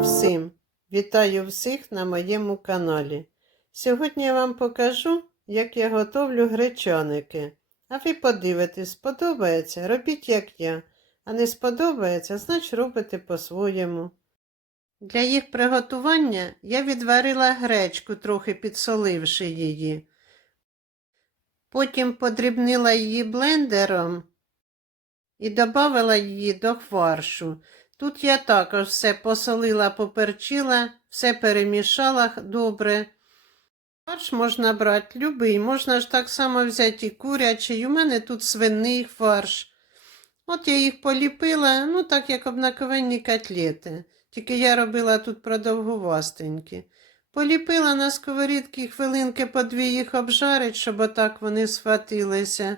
всім! Вітаю всіх на моєму каналі. Сьогодні я вам покажу, як я готовлю гречаники. А ви подивитесь, сподобається, робіть як я. А не сподобається, значить робите по-своєму. Для їх приготування я відварила гречку, трохи підсоливши її. Потім подрібнила її блендером і додала її до фаршу. Тут я також все посолила, поперчила, все перемішала добре. Фарш можна брати любий, можна ж так само взяти і курячий. У мене тут свиний фарш. От я їх поліпила, ну так як обнаковенні котлети. Тільки я робила тут продовгувастенькі. Поліпила на сковорідки хвилинки по дві їх обжарить, щоб отак вони схватилися.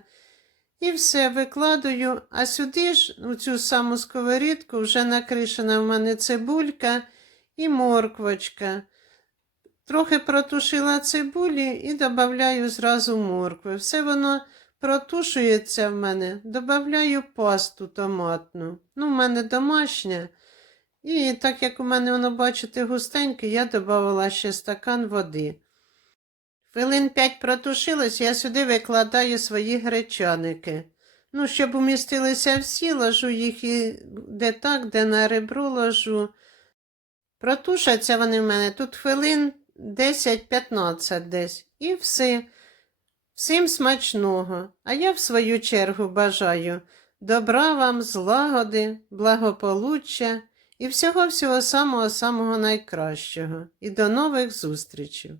І все викладаю, а сюди ж, у цю саму сковорідку, вже накришена в мене цибулька і морквочка. Трохи протушила цибулі і додаю зразу моркви. Все воно протушується в мене, додаю пасту томатну. Ну, в мене домашня. І так як у мене воно, бачите, густеньке, я додавала ще стакан води. Хвилин п'ять протушилось, я сюди викладаю свої гречаники. Ну, щоб умістилися всі, ложу їх і де так, де на ребро ложу. Протушаться вони в мене тут хвилин 10-15 десь. І все. Всім смачного. А я в свою чергу бажаю добра вам, злагоди, благополуччя і всього-всього самого-самого найкращого. І до нових зустрічей!